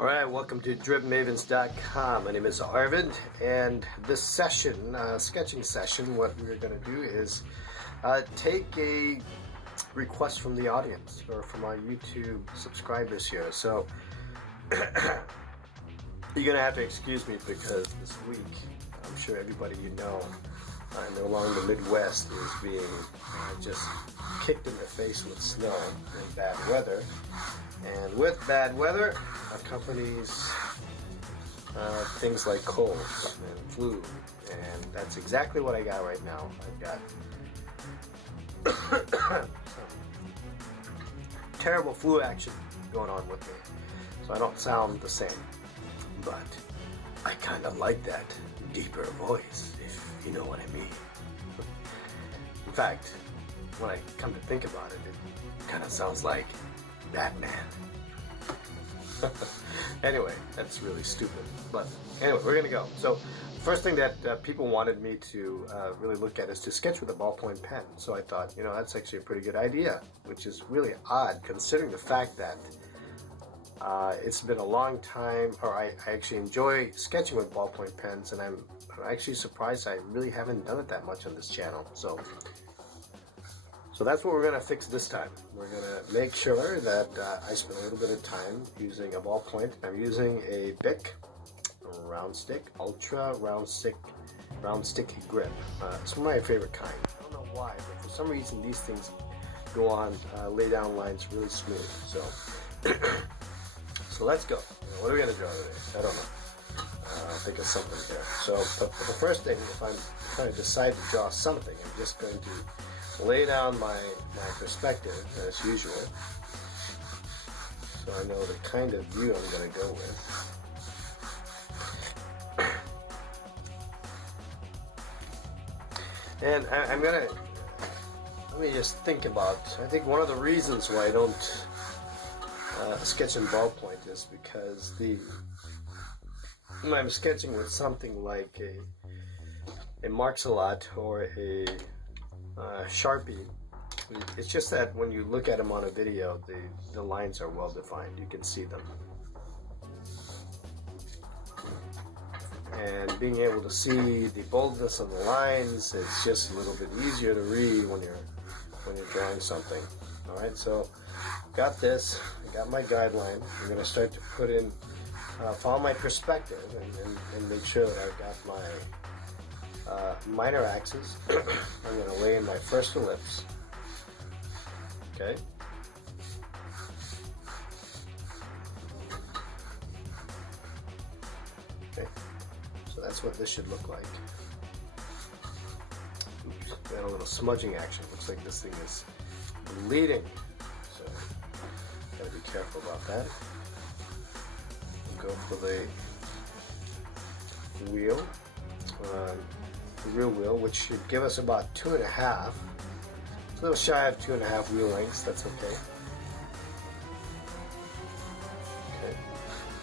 Alright, welcome to dripmavens.com. My name is Arvind, and this session, sketching session, what we're going to do is take a request from the audience or from our YouTube subscribers here. So you're going to have to excuse me because this week, I'm sure everybody you know and along the Midwest is being just kicked in the face with snow and bad weather. And with bad weather accompanies things like colds and flu, and that's exactly what I got right now. I've got terrible flu action going on with me, so I don't sound the same, but I kind of like that deeper voice, if you know what I mean. In fact, when I come to think about it, it kind of sounds like Batman. Anyway, that's really stupid. But anyway, we're gonna go. So, first thing that people wanted me to really look at is to sketch with a ballpoint pen. So I thought, you know, that's actually a pretty good idea, which is really odd considering the fact that it's been a long time, or I actually enjoy sketching with ballpoint pens, and I'm actually surprised I really haven't done it that much on this channel. So that's what we're going to fix this time. We're going to make sure that I spend a little bit of time using a ballpoint. I'm using a Bic round stick, ultra round stick grip. It's one of my favorite kind. I don't know why, but for some reason these things go on lay down lines really smooth. So, so let's go. What are we going to draw today? I don't know. I'll think of something here. So the first thing, if I'm trying to decide to draw something, I'm just going to lay down my perspective as usual, so I know the kind of view I'm going to go with. And I'm going to, let me just think about, I think one of the reasons why I don't sketch in ballpoint is because when I'm sketching with something like a Marks-a-Lot or a Sharpie, it's just that when you look at them on a video, the lines are well defined. You can see them, and being able to see the boldness of the lines, it's just a little bit easier to read when you're drawing something. All right, so got this. I got my guideline. I'm going to start to put in, follow my perspective, and make sure that I've got my minor axes. I'm going to lay in my first ellipse. Okay. Okay. So that's what this should look like. Oops, got a little smudging action. Looks like this thing is bleeding. So gotta be careful about that. We'll go for the wheel. The real wheel, which should give us about 2.5. It's a little shy of 2.5 wheel lengths. That's okay.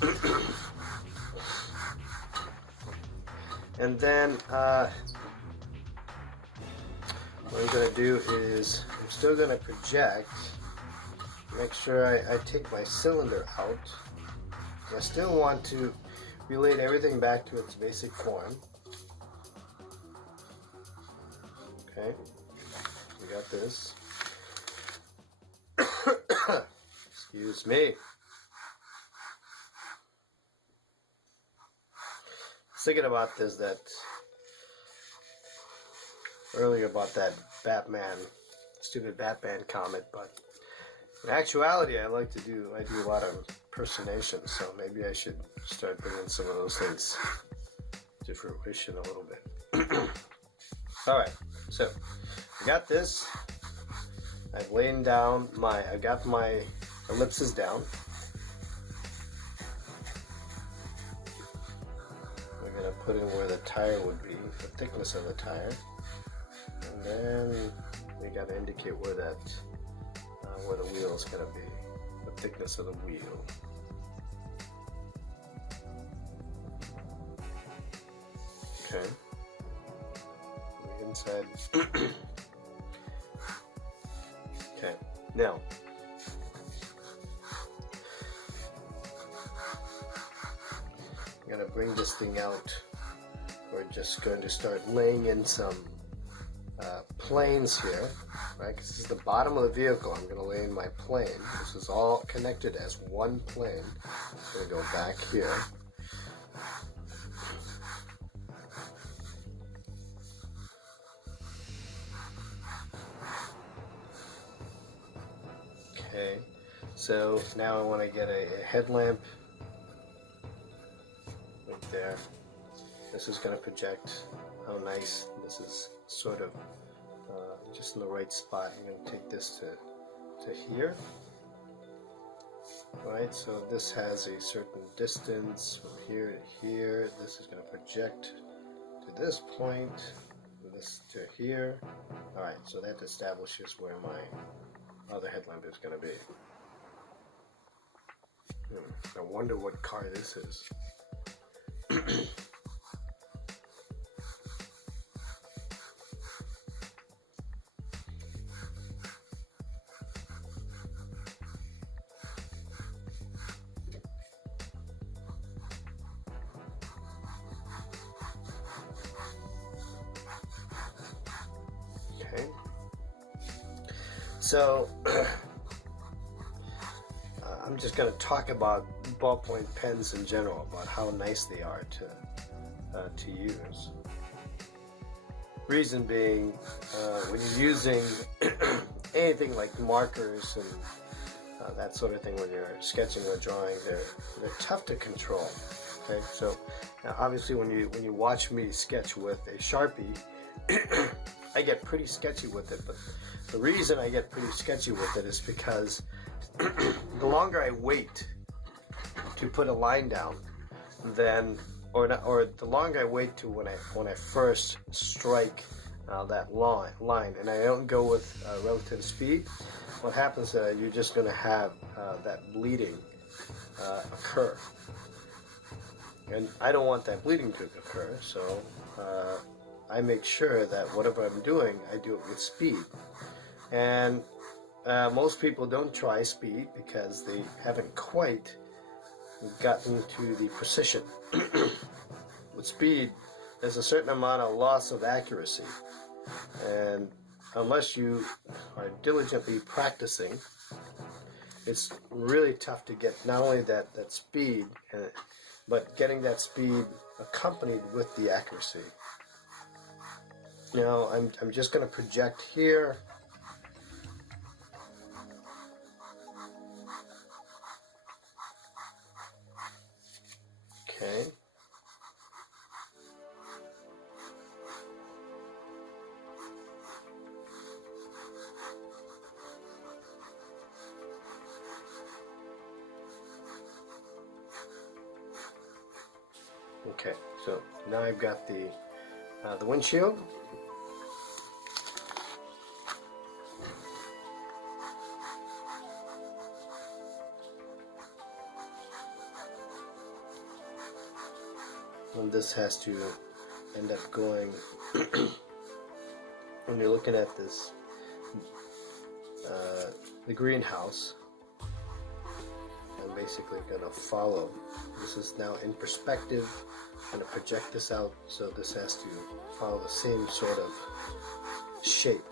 Okay. And then what I'm going to do is I'm still going to project. Make sure I take my cylinder out. I still want to relate everything back to its basic form. Okay, we got this. Excuse me. Thinking about this, that earlier about that stupid Batman comment, but in actuality, I do a lot of impersonations, so maybe I should start bringing some of those things to fruition a little bit. All right, so I got this. I've laid down I got my ellipses down. We're gonna put in where the tire would be, the thickness of the tire, and then we gotta indicate where where the wheel is gonna be, the thickness of the wheel. Okay. Inside. Okay, now bring this thing out, we're just going to start laying in some planes here, right? Because this is the bottom of the vehicle. I'm going to lay in my plane. This is all connected as one plane. I'm going to go back here. Okay, so now I want to get a headlamp right there. This is going to project how nice this is, sort of just in the right spot. I'm going to take this to here. Right, so this has a certain distance from here to here. This is going to project to this point, this to here. Alright, so that establishes where my other headlamp is going to be. I wonder what car this is. Okay. So I'm just going to talk about ballpoint pens in general, about how nice they are to use. Reason being, when you're using anything like markers and that sort of thing, when you're sketching or drawing, they're tough to control. Okay, so obviously when you watch me sketch with a Sharpie, I get pretty sketchy with it. But the reason I get pretty sketchy with it is because the longer I wait to put a line down, then or the longer I wait to when I first strike that line, and I don't go with relative speed, what happens is you're just going to have that bleeding occur, and I don't want that bleeding to occur. So I make sure that whatever I'm doing, I do it with speed. And most people don't try speed because they haven't quite gotten to the precision. With speed, there's a certain amount of loss of accuracy, and unless you are diligently practicing, it's really tough to get not only that speed, but getting that speed accompanied with the accuracy. Now I'm just going to project here. Okay. Okay, so now I've got the windshield. And this has to end up going, when you're looking at this, the greenhouse, I'm basically going to follow. This is now in perspective. I'm going to project this out, so this has to follow the same sort of shape.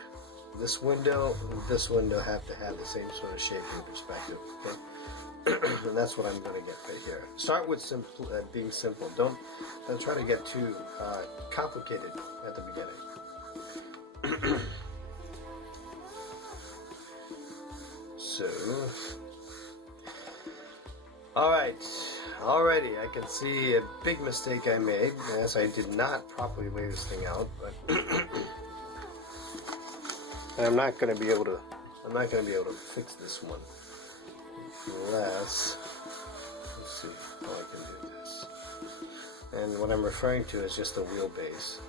This window and this window have to have the same sort of shape in perspective. Okay? And that's what I'm going to get right here. Start with simple, being simple. Don't try to get too complicated at the beginning. So, alright, already I can see a big mistake I made, as I did not properly lay this thing out, but I'm not going to be able to fix this one. Unless, let's see how I can do this. And what I'm referring to is just the wheelbase.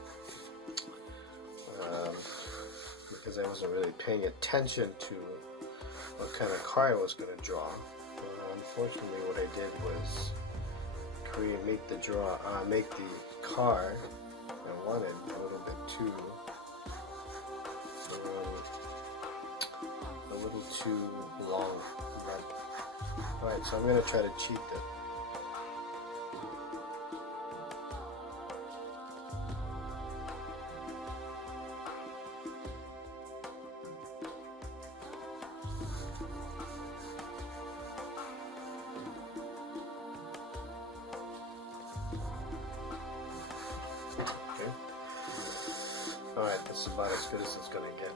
Because I wasn't really paying attention to what kind of car I was going to draw. Unfortunately, what I did was make the car I wanted a little bit too long. Alright, so I'm going to try to cheat it. It's about as good as it's going to get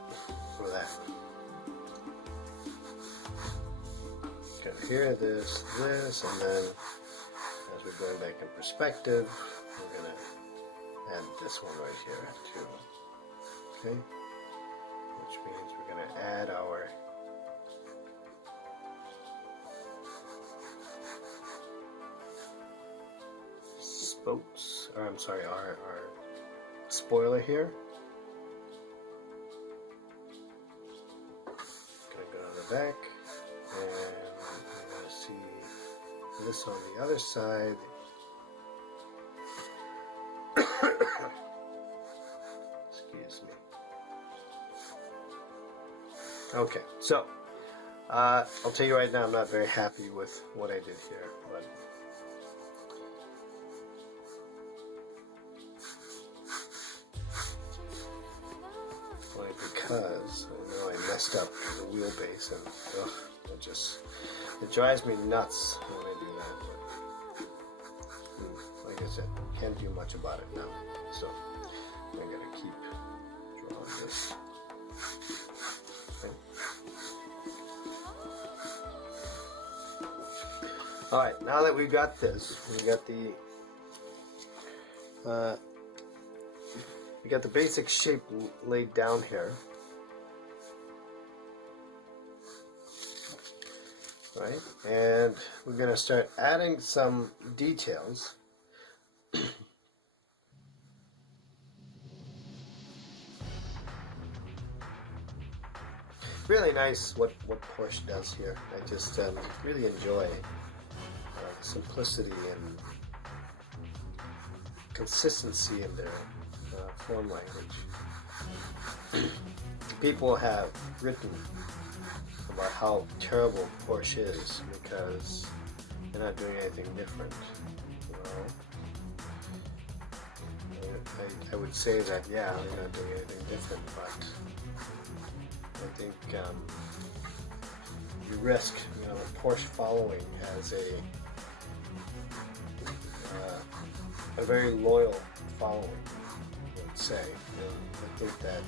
for that. Got here, this, and then as we're going back in perspective, we're going to add this one right here too. Okay? Which means we're going to add our spokes, or I'm sorry, our spoiler here. Gonna go to the back, and we're gonna see this on the other side. Excuse me. Okay, so I'll tell you right now, I'm not very happy with what I did here, but only because I know I messed up the wheelbase, and it drives me nuts when I do that. But like I said, can't do much about it now, so I'm gonna keep drawing this. Okay. All right, now that we've got this, we got the basic shape laid down here, right? And we're going to start adding some details. Really nice what Porsche does here. I just really enjoy simplicity and consistency in their form language. People have written about how terrible Porsche is because they're not doing anything different. I would say that, yeah, they're not doing anything different, but I think you risk, the Porsche following has a very loyal following, I would say. And I think that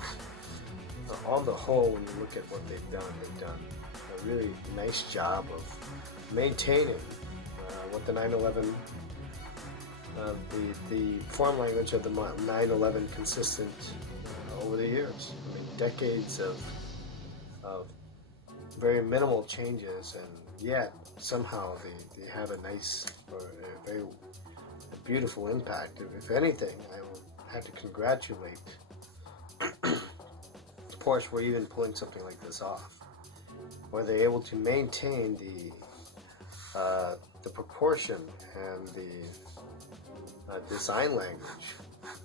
on the whole, when you look at what they've done a really nice job of maintaining what the 911, the form language of the 911 consistent over the years. I mean, decades of very minimal changes, and yet somehow they have a nice or a very beautiful impact. If anything, I will have to congratulate Porsche for even pulling something like this off, where they're able to maintain the proportion and the design language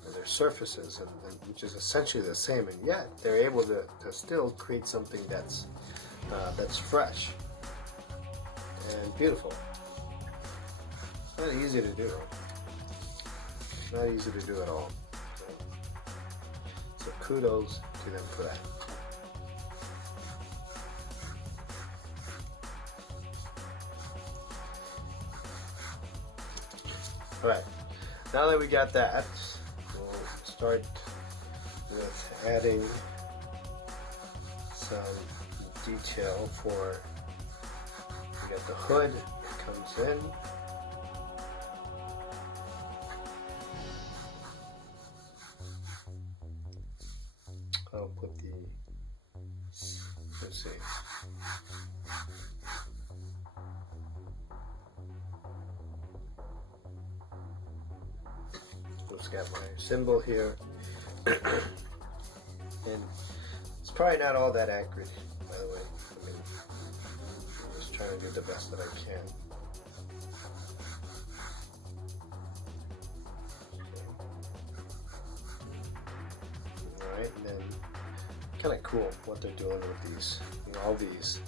of their surfaces, and which is essentially the same, and yet they're able to still create something that's fresh and beautiful. It's not easy to do. Not easy to do at all. So kudos to them for that. Alright, now that we got that, we'll start with adding some detail for, we got the hood that comes in. I'll put the, let's see. Just got my symbol here. And it's probably not all that accurate, by the way. I mean, I'm just trying to do the best that I can. Alright, and then kind of cool what they're doing with these, all these,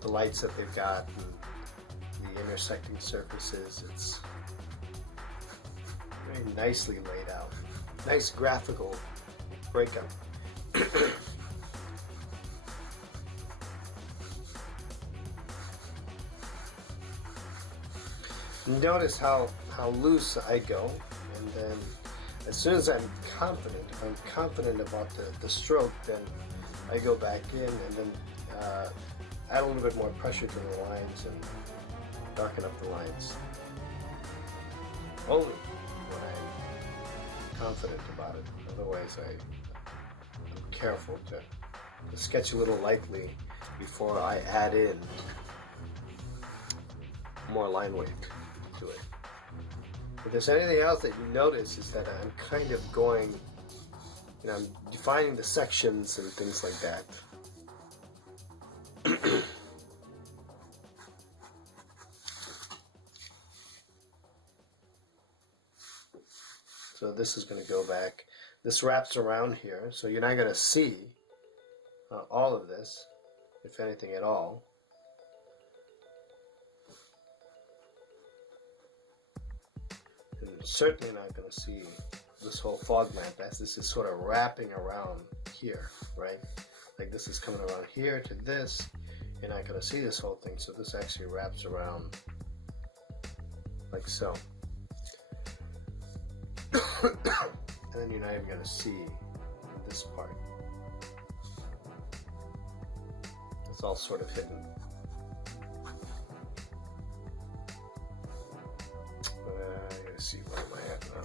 the lights that they've got, and the intersecting surfaces. It's very nicely laid out. Nice graphical breakup. Notice how loose I go, and then as soon as I'm confident, if I'm confident about the stroke, then I go back in and then add a little bit more pressure to the lines and darken up the lines. Only when I'm confident about it. Otherwise, I'm careful to sketch a little lightly before I add in more line weight to it. If there's anything else that you notice, is that I'm kind of going, I'm defining the sections and things like that. So this is going to go back. This wraps around here, so you're not going to see all of this, if anything at all. And certainly not going to see this whole fog lamp as this is sort of wrapping around here, right? Like this is coming around here to this. You're not going to see this whole thing, so this actually wraps around like so. And then you're not even going to see this part. It's all sort of hidden. I gotta see where am I at now.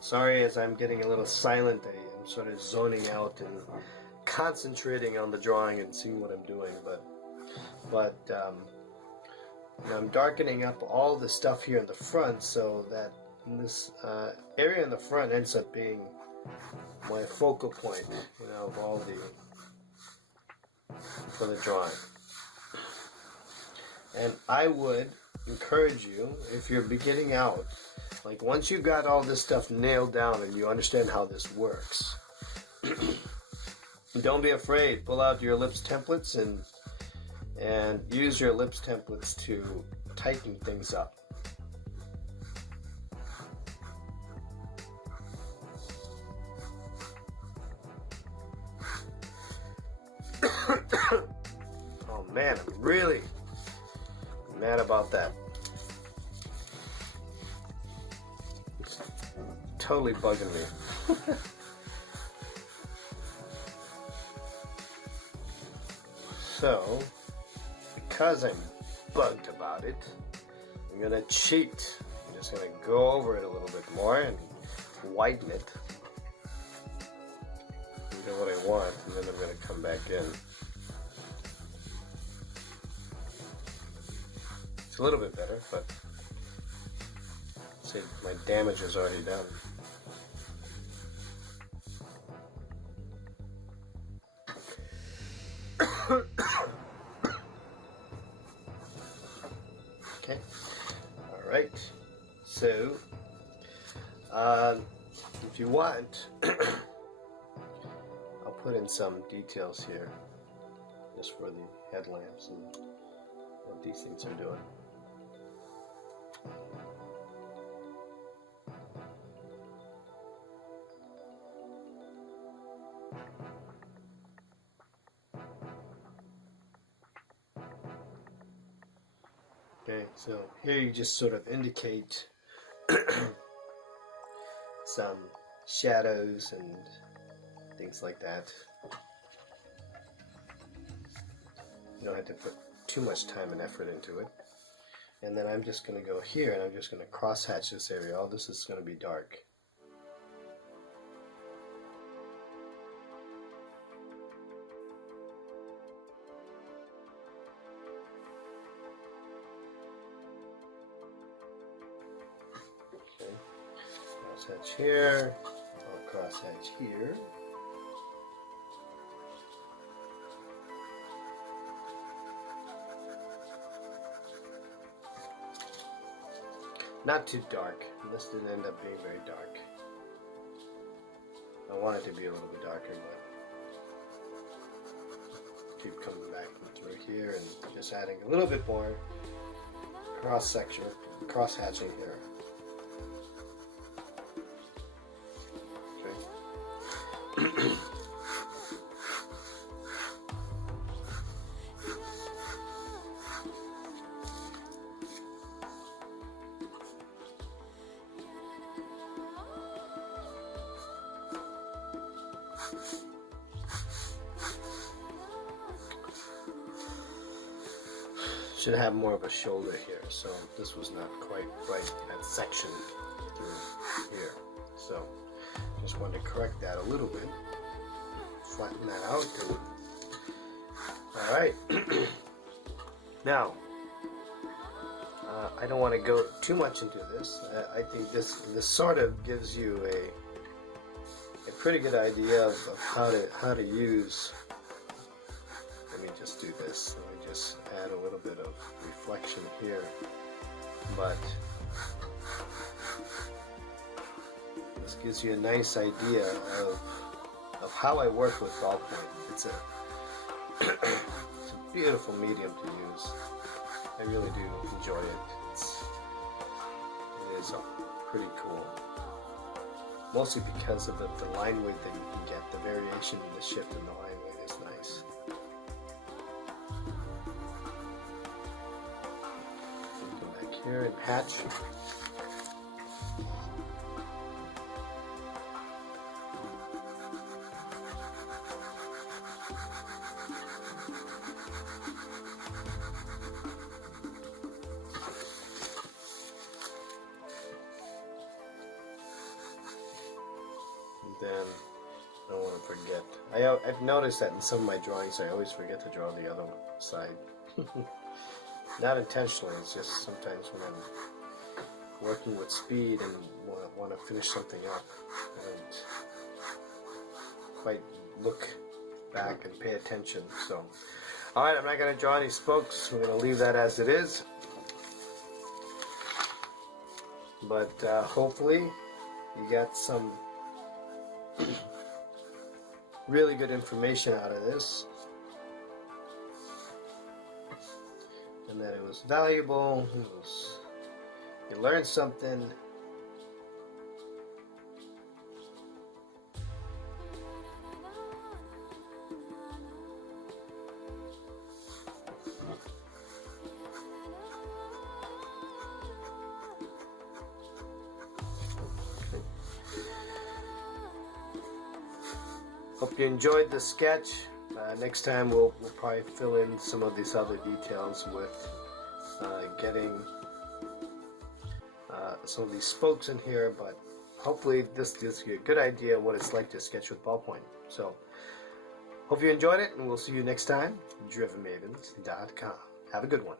Sorry, as I'm getting a little silent, I'm sort of zoning out and concentrating on the drawing and seeing what I'm doing. But I'm darkening up all the stuff here in the front so that this area in the front ends up being my focal point, of all for the drawing. And I would encourage you, if you're beginning out, like once you've got all this stuff nailed down and you understand how this works, don't be afraid. Pull out your ellipse templates and use your ellipse templates to tighten things up. Oh man, I'm really mad about that. It's totally bugging me. So, because I'm bugged about it, I'm going to cheat. I'm just going to go over it a little bit more and widen it. And do what I want, and then I'm going to come back in. It's a little bit better, but see, my damage is already done. Okay, all right. So, if you want, I'll put in some details here, just for the headlamps and what these things are doing. Okay, so here you just sort of indicate some shadows and things like that. You don't have to put too much time and effort into it. And then I'm just going to go here and I'm just going to cross hatch this area. All this is going to be dark. crosshatch here, a crosshatch here. Not too dark. This didn't end up being very dark. I want it to be a little bit darker, but keep coming back through here and just adding a little bit more cross-section, cross-hatching here. Okay. Should have more of a shoulder here, so this was not quite right, that section through here. So just wanted to correct that a little bit, flatten that out. All right. Now, I don't want to go too much into this. I think this sort of gives you a pretty good idea of how to use. Let me just do this. Let me just add a little bit of reflection here, but this gives you a nice idea of how I work with ballpoint. It's a beautiful medium to use. I really do enjoy it. It is pretty cool. Mostly because of the line weight that you can get. The variation in the shift in the line weight is nice. Come back here and hatch. Then I don't want to forget. I've noticed that in some of my drawings I always forget to draw the other side. Not intentionally, it's just sometimes when I'm working with speed and want to finish something up and quite look back and pay attention. So, alright, I'm not going to draw any spokes. We're going to leave that as it is. But hopefully you got some really good information out of this, and that it was valuable. You learned something. Hope you enjoyed the sketch. Next time we'll probably fill in some of these other details with getting some of these spokes in here, but hopefully this gives you a good idea of what it's like to sketch with ballpoint. So hope you enjoyed it, and we'll see you next time. drivenmavens.com. Have a good one.